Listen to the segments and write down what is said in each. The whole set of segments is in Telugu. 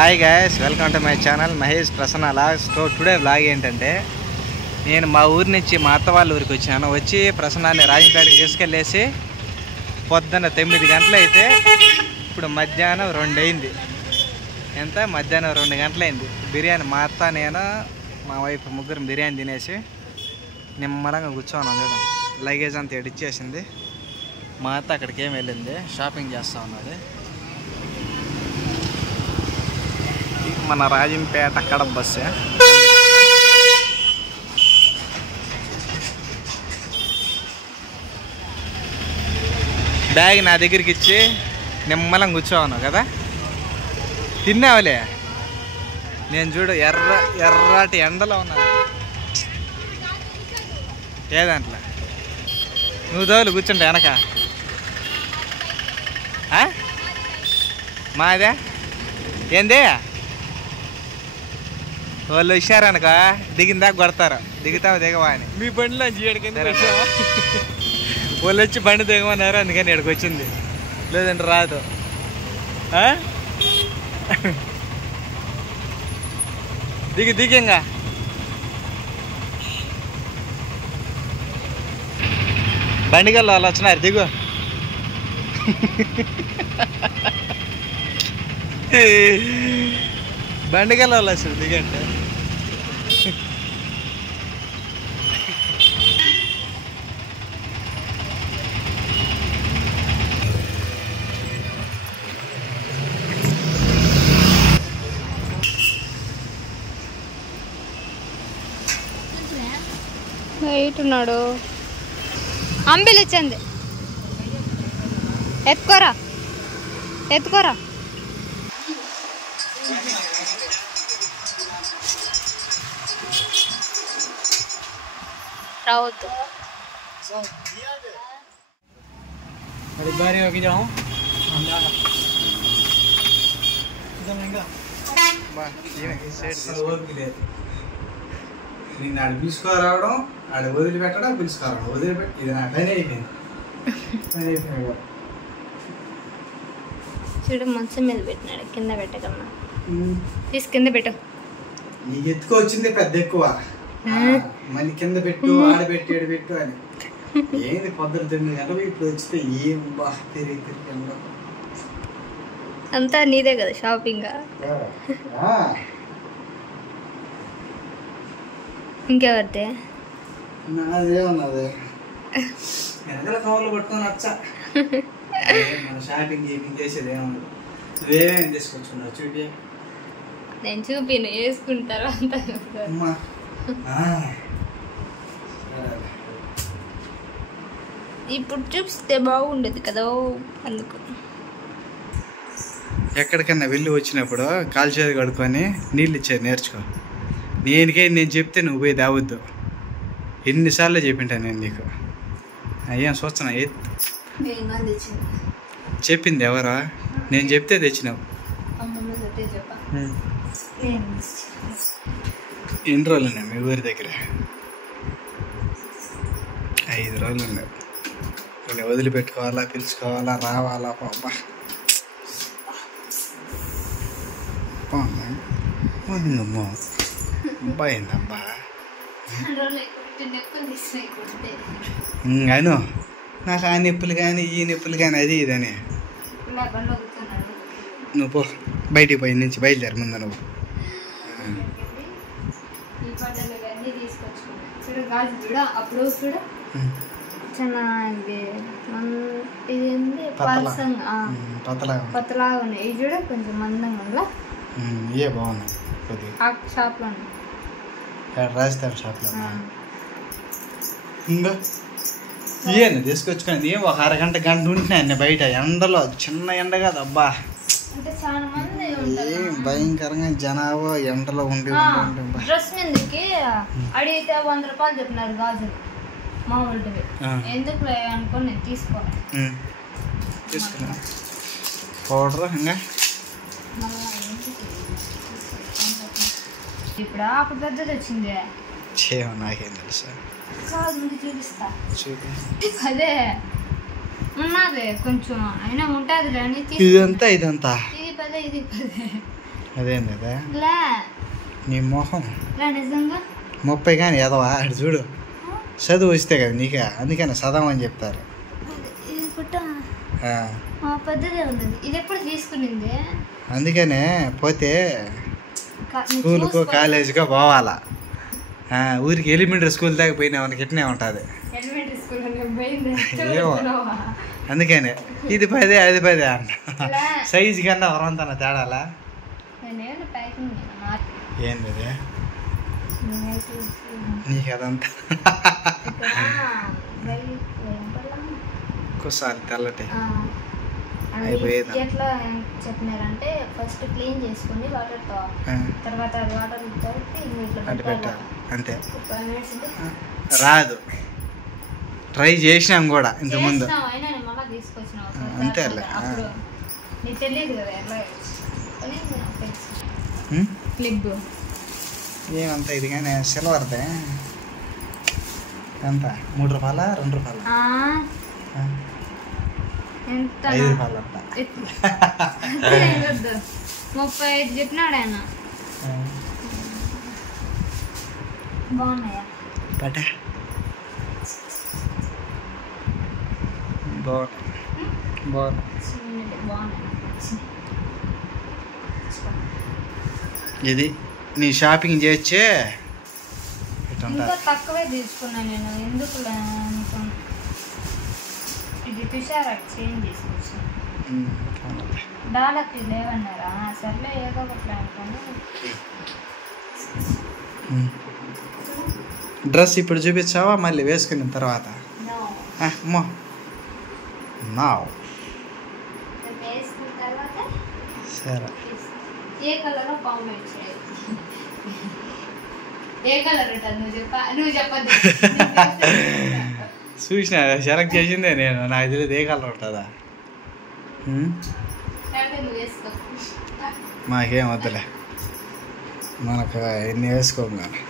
Hi guys, welcome to my channel Mahesh Prasanna vlogs. Today vlog ఏంటంటే, నేను మా ఊరి నుంచి మా అత్త వాళ్ళ ఊరికి వచ్చాను. వచ్చి ప్రసన్నాన్ని రాజంపేటకి తీసుకెళ్ళేసి పొద్దున్న 9 గంటలు అయితే ఇప్పుడు మధ్యాహ్నం 2 అయింది. ఎంత మధ్యాహ్నం 2 గంటలైంది. బిర్యానీ మా అత్త, నేను, మా వైఫ్ ముగ్గురం బిర్యానీ తినేసి నిమ్మలంగా కూర్చోన్నాం. చూడండి, లగేజ్ అంతా ఎడిచ్చేసింది. మా అత్త అక్కడికి ఏం వెళ్ళింది, షాపింగ్ చేస్తూ ఉన్నది. మన రాజంపేట కడప బస్సు. బ్యాగ్ నా దగ్గరికి ఇచ్చి నిమ్మలం కూర్చోవన్నావు కదా. తిన్నావులే. నేను చూడు ఎర్రటి ఎండలో ఉన్నాను. ఏదంట్లా నువ్వు దోలు కూర్చుంటా వెనక. మాదే ఏంది, వాళ్ళు ఇచ్చారనుక దిగిందాక కొడతారు. దిగుతావు దిగవా అని. మీ బండిలో చేయడానికి వాళ్ళు వచ్చి బండి దిగమన్నారు, అందుకని ఇక్కడికి వచ్చింది. లేదంటే రాదు. దిగింగా బండిగల్లో వాళ్ళు వచ్చినారు. దిగు. బండిగల్లో వాళ్ళు వచ్చారు. దిగంటే ఇటున్నాడు. అంబిలు ఇచ్చింది. ఎత్తుకోరా ఎత్తుకోరా. రావద్దు. నిన్ను ఆడ పిలుచుకోరావడం, ఆడ వదిలిపెట్టడం, పిలుచుకోరావడం, వదిలిపెట్టి ఇది నా పని అయిపోయింది. చూడు, మంచం మీద పెట్టినాడు. కింద పెట్టకన్నా తీసి కింద పెట్టు. నీకు ఎత్తుకు వచ్చింది పెద్ద ఎక్కువ. మళ్ళీ కింద పెట్టు, ఆడబెట్టి ఏడబెట్టు అని. ఏంది పొద్దున 9 గంటలు ఇప్పుడు వచ్చితే ఏం బా తిరిగి అంతా నీదే కదా షాపింగ్. ఇంకెవరితే? నాదేమన్నది వెనకాల కవర్లు పట్టుకొని వచ్చా. మన షాపింగ్ గేమింగ్ చేసేది ఏమన్నది. నువ్వేమేమి తీసుకొచ్చున్నావు చూపి. నేను చూపిను, వేసుకుంటారు అంతా. ఇప్పుడు చూపిస్తే బాగుండేది కదా, అందుకు. ఎక్కడికన్నా వెళ్ళి వచ్చినప్పుడు కాలు చేతి కడుక్కొని నీళ్ళు ఇచ్చేది నేర్చుకో. నేను చెప్తే నువ్వు పోయి దావద్దు. ఎన్నిసార్లు చెప్పింటాను నేను నీకు. ఏం చూస్తున్నా చెప్పింది ఎవరా? నేను చెప్తే తెచ్చినావు. ఎన్ని రోజులు ఉన్నాయి మీ ఊరి దగ్గర? 5 రోజులు ఉన్నాయి. కొన్ని వదిలిపెట్టుకోవాలా, పిలుచుకోవాలా, రావాలా. పాపా అమ్మా అబ్బాయిందబ్బా. అను నాకు ఆ నొప్పులు కానీ ఈ నొప్పులు కానీ అది ఇదని. నువ్వు పో, బయటికి పోయి నుంచి బయలుదేరి ముందు నువ్వు. పతలాగా ఉన్నాయి. ఇవి చూడ కొంచెం మందంగా. ఏ బాగున్నాయి కొద్దిగా షాప్లో రాజస్థాన్ షాప్లో. ఇంకా ఏం తీసుకొచ్చుకొని ఏం ఒక అరగంట గంట ఉంటున్నాయి బయట ఎండలో. చిన్న ఎండ కాదు అబ్బా, ఏం భయంకరంగా జనాభా ఎండలో ఉండి. డ్రెస్ మీదకి అడిగితే 100 రూపాయలు చెప్పినారు గాజులు మామూలువి. ఎందుకు అనుకుని నేను తీసుకున్నా. పౌడర్ ఇంకా ఇప్పుడు అప్పుడు పెద్దది వచ్చింది. నాకేం తెలుసా, చూపిస్తా. అదే ఉన్నది కొంచెం అయినా ఉంటుంది. ఇదంతా ఇది పదే అదేంది అదే లే నీ మొహం లే నిజంగా 30 కానీ ఎదవా అటు చూడు చదువు వస్తే కదా నీకే అందుకని చదవమని చెప్తారు. ఇది పుట్ట పెద్దదే ఉంది. ఇది ఎప్పుడు తీసుకునింది? అందుకనే పోతే స్కూల్కో కాలేజీకో పోవాలా. ఊరికి ఎలిమెంటరీ స్కూల్ దాకా పోయినా మనకి ఇట్నే ఉంటుంది. ఏమో అందుకనే ఇది 10 అది 10 అంట. సైజు కన్నా వరంతన తేడాలా ఏంది నీకు అదంతా కుసాలి తెల్లటి ఎట్లా చెప్పినారంటే ఫస్ట్ క్లీన్ చేసుకుని వాటర్తో తర్వాత వాటర్ అంటే పెట్టాలి అంతే. రాదు ట్రై చేసినాం కూడా ఇంతకుముందు అంతే. తెలియదు కదా ఎట్లా ఏమంతా ఇది కానీ సిల్వర్దే ఎంత 3 రూపాయల 2 రూపాయలు 5 రూపాయలు అంట. 35 చెప్పినాడు ఆయన. బాగున్నాయా బట ఇది నీ షాపింగ్ చేయొచ్చే. ఇంకా తక్కువే తీసుకున్నా నేను ఎందుకు అనుకున్నా. ఇది తుషారా చేంజ్ తీసుకొచ్చిన డాలర్కి లేవన్నారా? సర్లే ఏదో ఒకటి అనుకోండి. డ్రెస్ ఇప్పుడు చూపించావా మళ్ళీ వేసుకున్న తర్వాత? సరే ఏ కలర్ కాంబినేట్ చేయాలి? ఏ కలర్ నువ్వు చెప్పద్దు. చూసిన సెలెక్ట్ చేసిందే నేను. నాకు తెలియదు ఏ కలర్ ఉంటుందా. మాకేం వద్దులే, మనకు ఎన్ని వేసుకోము కానీ.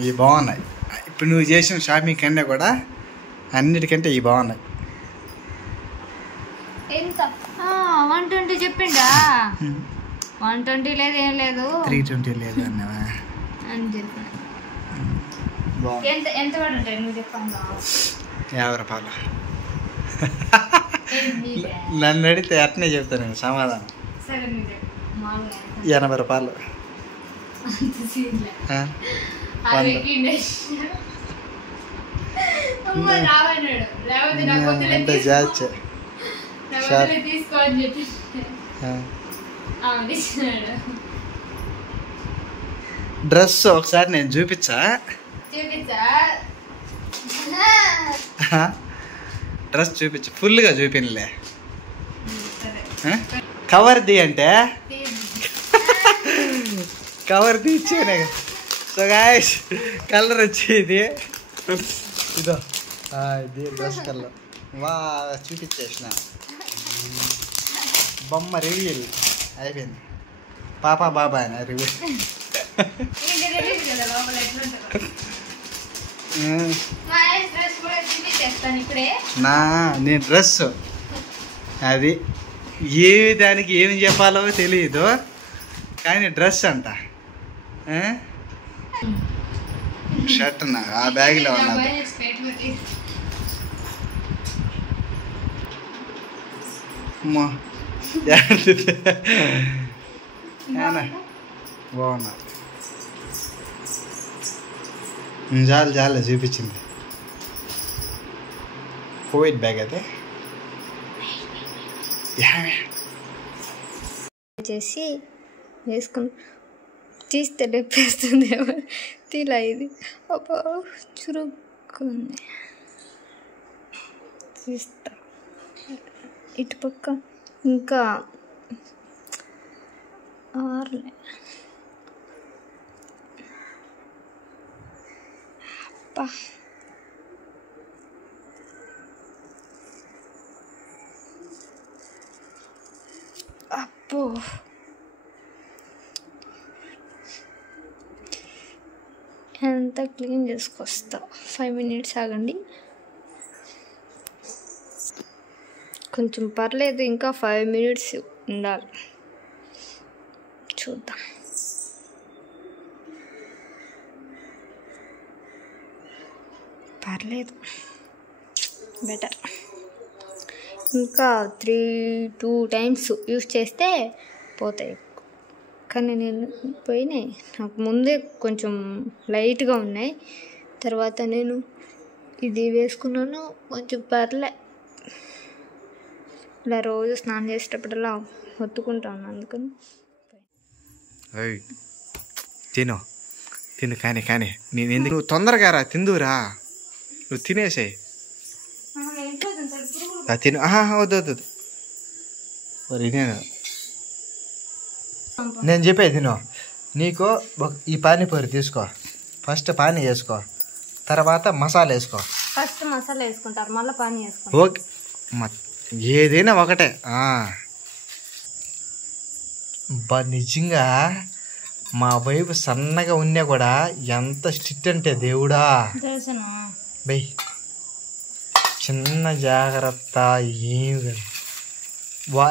ఇవి బాగున్నాయి. ఇప్పుడు నువ్వు చేసిన షాపింగ్ కన్నా కూడా అన్నిటికంటే ఇవి బాగున్నాయి. ఎంత 120 చెప్పిండా? 120 లేదు ఏం లేదు 320 లేదు అన్నవా అని చెప్పి. ఎంత పడుంటాయి నువ్వు చెప్పండి. 50 రూపాయలు. నన్ను అడిగితే అట్నే చెప్తాను నేను సమాధానం. 80 రూపాయలు. అంటే జాచ్ డ్రెస్ ఒకసారి నేను చూపించా. డ్రెస్ చూపించు, ఫుల్గా చూపినలే. కవర్ది అంటే కవర్ తీచ్చానే. సో గాయ్స్ కలర్ వచ్చి ఇది ఇదో ఇది డ్రెస్ కలర్ చూపించేసిన. బొమ్మ రివీల్ అయిపోయింది. పాపా బాబా అయినా రివీల్. నీ డ్రెస్ అది ఏమి దానికి ఏమి చెప్పాలో తెలియదు కానీ డ్రెస్ అంట. షర్ట్ నా ఆ బ్యాగ్లో ఉన్నది. బాగున్నా చాలు చూపించింది. కోవిడ్ బ్యాగ్ అయితే చేసి వేసుకుని తీస్తే డెప్పేస్తుంది. తీలా ఇది అబ్బా చురుక్కుంది. తీస్తా ఇటు పక్క ఇంకా ఆర్లే. అబ్బా అబ్బో అంతా క్లీన్ చేసుకొస్తా. 5 minutes ఆగండి. కొంచెం పర్లేదు, ఇంకా 5 minutes ఉండాలి. చూద్దాం. పర్లేదు, బెటర్. ఇంకా 2 టైమ్స్ యూస్ చేస్తే పోతాయి. కానీ నేను పోయినాయి, నాకు ముందే కొంచెం లైట్గా ఉన్నాయి. తర్వాత నేను ఇది వేసుకున్నాను, కొంచెం పర్లే. ఇలా రోజు స్నానం చేసేటప్పుడల్లా ఒత్తుకుంటాను, అందుకని. తిను తిను కానీ నేను ఎందుకు నువ్వు తొందరగా రా, తిందురా, నువ్వు తినేసేయి. తిను. వద్దు మరి నేను చెప్పేది తిను. నీకు ఈ పానీపూరి తీసుకో, ఫస్ట్ పానీ వేసుకో, తర్వాత మసాలా వేసుకో. ఫస్ట్ మసాలా వేసుకుంటారు, మళ్ళీ పానీ వేసుకుంటారు. ఓకే, ఏదైనా ఒకటే. నిజంగా మా వైపు సన్నగా ఉన్నా కూడా ఎంత స్ట్రిక్ట్ అంటే దేవుడా బై, చిన్న జాగ్రత్త ఏమి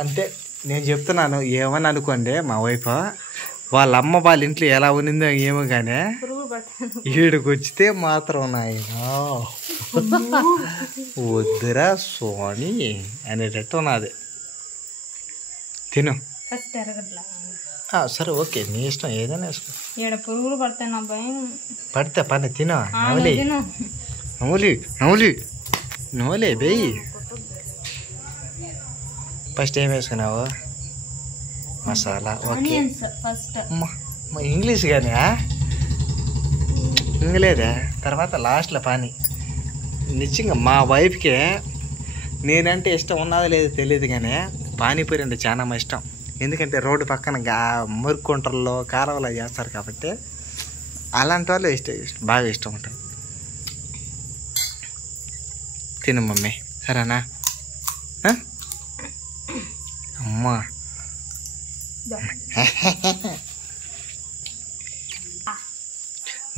అంటే నేను చెప్తున్నాను. ఏమని అనుకోండి, మా వైఫ్ వాళ్ళ అమ్మ వాళ్ళ ఇంట్లో ఎలా ఉన్నిందో ఏమో కానీ ఈడికి వచ్చితే మాత్రం నాయనా వద్దురా సోని అనేటట్టు ఉన్నది. తిను. సరే ఓకే, నీ ఇష్టం, ఏదైనా వేసుకో. పురుగులు పడతాయి, నా భయం. పడితే పని. తిను. నవలి నవలి నవలి నవలే బేయి. ఫస్ట్ ఏం వేసుకున్నావు? మసాలా. ఓకే, ఇంగ్లీష్ కానీ ఇంగ్లేదా? తర్వాత లాస్ట్లో పానీ. నిజంగా మా వైఫ్కి నేనంటే ఇష్టం ఉన్నదో లేదో తెలియదు కానీ పానీపూరి అంటే చాలా ఇష్టం. ఎందుకంటే రోడ్డు పక్కన మురుక్కుంటల్లో కాలువలో చేస్తారు కాబట్టి అలాంటి వాళ్ళు బాగా ఇష్టం ఉంటుంది. తిను మమ్మీ, సరేనా? అమ్మా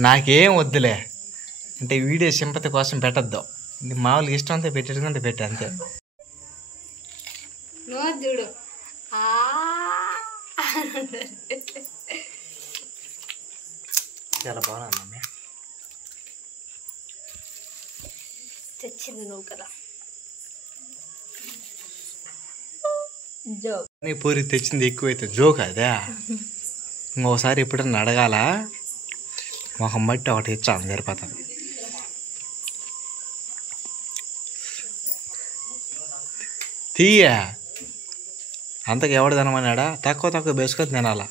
నాకేం వద్దులే అంటే వీడియో సింపతి కోసం పెట్టద్దు. మామూలుగా ఇష్టం అంతా పెట్టేట్టుకుంటే పెట్టే అంతే. చూడు చాలా బాగున్నా మమ్మీ. తెచ్చింది నువ్వు కదా. నీ పూరి తెచ్చింది ఎక్కువైతే జోక్ అదే. ఇంకోసారి ఎప్పుడన్నా అడగాల, మొహం బట్టి ఒకటి ఇచ్చాను సరిపోతుంది. తీయ అంతకు ఎవడు తినమన్నాడా? తక్కువ వేసుకొని తినాలా.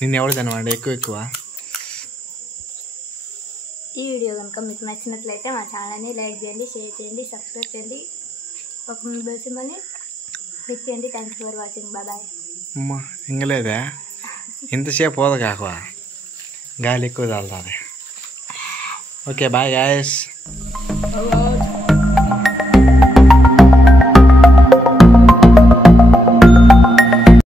నిన్ను ఎవడు తినమండి ఎక్కువ? ఈ వీడియో కనుక మీకు నచ్చినట్లయితే మా ఛానల్ని లైక్ చేయండి, షేర్ చేయండి, సబ్స్క్రైబ్ చేయండి, పక్కన బెల్ సింబల్ని క్లిక్ చేయండి. Thanks for watching. బాయ్. అమ్మా ఇంకలేదా? ఇంతసేపు పోదు కాకువా, గాలి ఎక్కువ తాగుతుంది. Okay bye guys.